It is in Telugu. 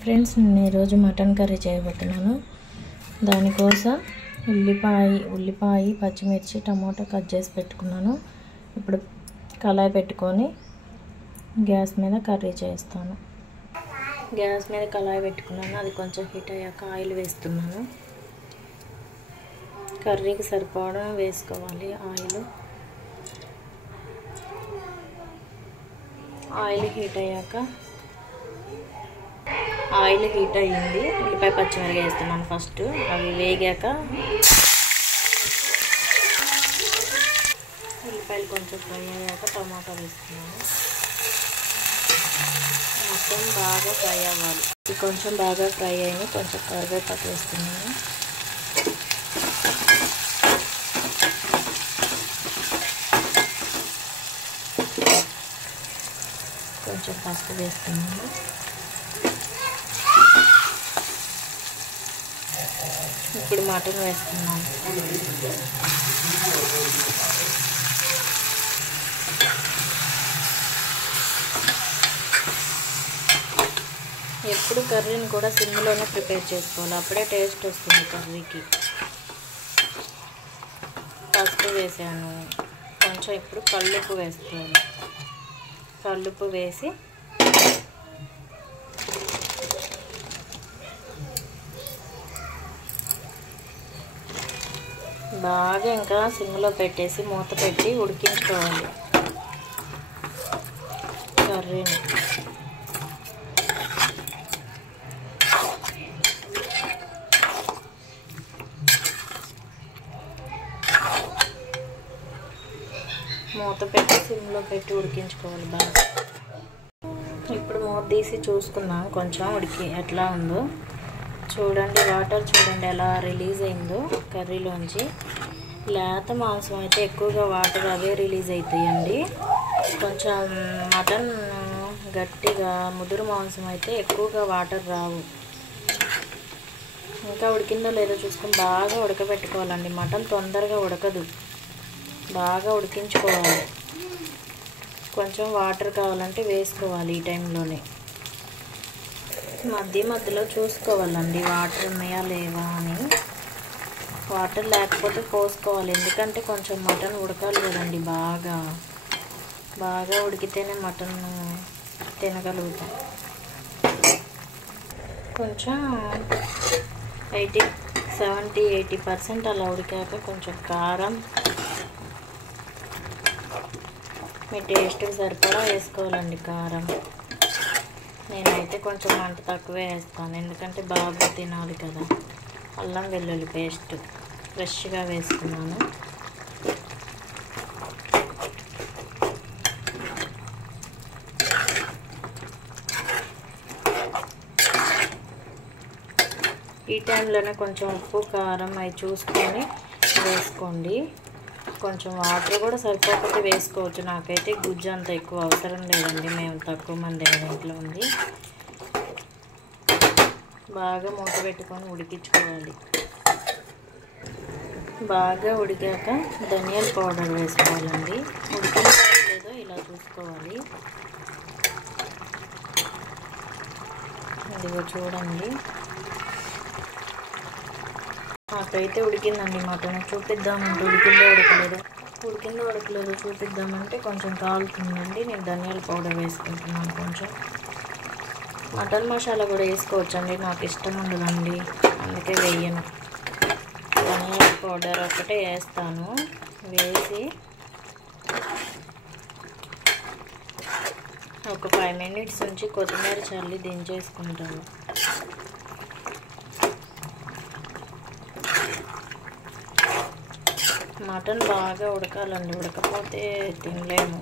ఫ్రెండ్స్, నేను ఈరోజు మటన్ కర్రీ చేయబోతున్నాను. దానికోసం ఉల్లిపాయ, పచ్చిమిర్చి, టమాటా కట్ చేసి పెట్టుకున్నాను. ఇప్పుడు కళాయి పెట్టుకొని గ్యాస్ మీద కర్రీ చేస్తాను. గ్యాస్ మీద కళాయి పెట్టుకున్నాను. అది కొంచెం హీట్ అయ్యాక ఆయిల్ వేస్తున్నాను. కర్రీకి సరిపడా వేసుకోవాలి ఆయిల్ హీట్ అయ్యాక ఆయిల్ హీట్ అయ్యింది. ఉల్లిపాయ పచ్చిమిరపకాయ వేస్తున్నాను. ఫస్ట్ అవి వేగాక ఉల్లిపాయలు కొంచెం ఫ్రై అయ్యాక టమాటా వేస్తున్నాను. మొత్తం బాగా ఫ్రై అవ్వాలి. ఇది కొంచెం బాగా ఫ్రై అయ్యి కొంచెం కరివేపాకు వేస్తున్నాను. కొంచెం పసుపు వేస్తున్నాను. ఇప్పుడు మటన్ వేస్తున్నాను. ఎప్పుడు కర్రీని కూడా సిమ్లోనే ప్రిపేర్ చేసుకోవాలి. అప్పుడే టేస్ట్ వస్తుంది కర్రీకి. పసుపు వేసాను. కొంచెం ఇప్పుడు కల్లుప్పు వేస్తాను. కల్లుప్పు వేసి బాగా ఇంకా సిమ్లో పెట్టేసి మూత పెట్టి ఉడికించుకోవాలి కర్రీని. మూత పెట్టి సిమ్లో పెట్టి ఉడికించుకోవాలి బాగా. ఇప్పుడు మూత తీసి చూసుకుందాం కొంచెం ఎట్లా ఉందో చూడండి. వాటర్ చూడండి ఎలా రిలీజ్ అయిందో కర్రీలోంచి. లేత మాంసం అయితే ఎక్కువగా వాటర్ అవే రిలీజ్ అవుతాయండి. కొంచెం మటన్ గట్టిగా ముదురు మాంసం అయితే ఎక్కువగా వాటర్ రావు. ఇంకా ఉడికిందో లేదో చూసుకొని బాగా ఉడకబెట్టుకోవాలండి. మటన్ తొందరగా ఉడకదు. బాగా ఉడికించుకోవాలి. కొంచెం వాటర్ కావాలంటే వేసుకోవాలి ఈ టైంలోనే. మధ్యలో చూసుకోవాలండి వాటర్ ఉన్నాయా లేవా అని. వాటర్ లేకపోతే పోసుకోవాలి. ఎందుకంటే కొంచెం మటన్ ఉడకాలి కదండి. బాగా ఉడికితేనే మటన్ తినగలుగుతాం. కొంచెం 70-80% అలా ఉడికాక కొంచెం కారం, మీ టేస్ట్కి సరిపడా వేసుకోవాలండి కారం. నేనైతే కొంచెం మంట తక్కువే వేస్తాను, ఎందుకంటే బాబు తినాలి కదా. అల్లం వెల్లుల్లి పేస్ట్ ఫ్రెష్గా వేసుకున్నాను. ఈ టైంలోనే కొంచెం ఉప్పు, కారం అవి చూసుకొని వేసుకోండి. కొంచెం వాటర్ కూడా సరిపోకపోతే వేసుకోవచ్చు. నాకైతే గుజ్జు అంత ఎక్కువ అవసరం లేదండి. మేము తక్కువ మంది ఇంట్లో ఉంది. బాగా మూత పెట్టుకొని ఉడికించుకోవాలి. బాగా ఉడికాక ధనియాల పౌడర్ వేసుకోవాలండి. ఉడికిందో లేదో ఇలా చూసుకోవాలి. ఇదిగో చూడండి, నాకైతే ఉడికిందండి మటన్. చూపిద్దామంటే ఉడికిందో ఉడకలేదో చూపిద్దామంటే కొంచెం కాలుతుందండి. నేను ధనియాల పౌడర్ వేసుకుంటున్నాను. కొంచెం మటన్ మసాలా కూడా వేసుకోవచ్చండి. నాకు ఇష్టం ఉండదండి, అందుకే వేయను. ధనియాల పౌడర్ ఒకటే వేస్తాను. వేసి ఒక 5 minutes నుంచి కొత్తిమీర చల్లి దించేసుకుంటాను. మటన్ బాగా ఉడకాలండి, ఉడకపోతే తినలేము.